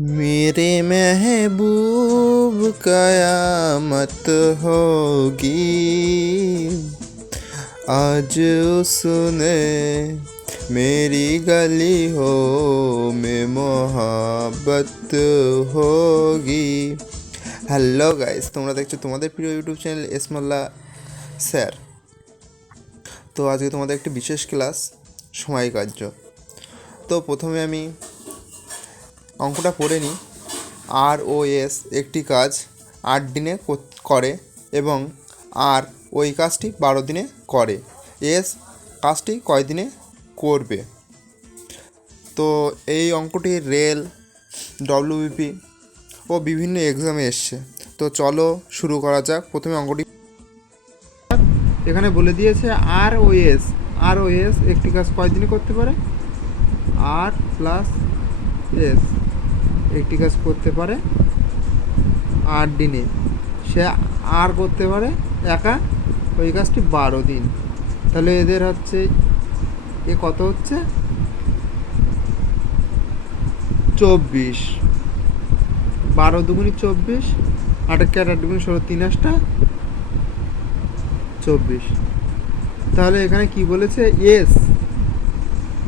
मेरे महबूब कयामत होगी आज उसने मेरी गली हो में मोहब्बत होगी হ্যালো গাইস তোমরা দেখছো তোমাদের প্রিয় ইউটিউব চ্যানেল এসমল্লা স্যার তো আজকে তোমাদের একটি বিশেষ ক্লাস সময় কার্য তো প্রথমে আমি অঙ্কটা পড়ে নিই। আর ও এস একটি কাজ আট দিনে করে এবং আর ওই কাজটি বারো দিনে করে। এস কাজটি কয় দিনে করবে? তো এই অঙ্কটি রেল ডব্লিউবিপি ও বিভিন্ন এক্সামে এসছে। তো চলো শুরু করা যাক। প্রথমে অঙ্কটি এখানে বলে দিয়েছে আর ও এস আর ও এস একটি কাজ কয় দিনে করতে পারে? আর প্লাস এস একটি কাজ করতে পারে আট দিনে। সে আর করতে পারে, একা ওই কাজটি বারো দিন। তাহলে এদের হচ্ছে, এ কত হচ্ছে? চব্বিশ। বারো দুগুনি চব্বিশ, আটের আট দুগুনি ষোলো, তিন আটটা, চব্বিশ। তাহলে এখানে কি বলেছে? এস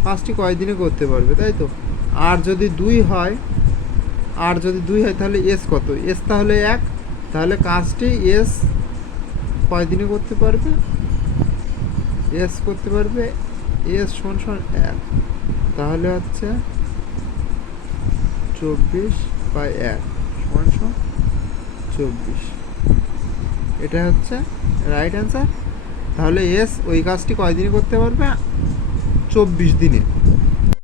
পাঁচটি কয় দিনে করতে পারবে, তাই তো? আর যদি দুই হয় আর যদি দুই হয় তাহলে এস কত? এস তাহলে এক, তাহলে কাজটি এস কয় দিনে করতে পারবে? এস করতে পারবে এস সমান সমান এক। তাহলে হচ্ছে চব্বিশ বাই এক সমান সমান চব্বিশ। এটা হচ্ছে রাইট অ্যান্সার তাহলে এস ওই কাজটি কয় দিনে করতে পারবে? চব্বিশ দিনে।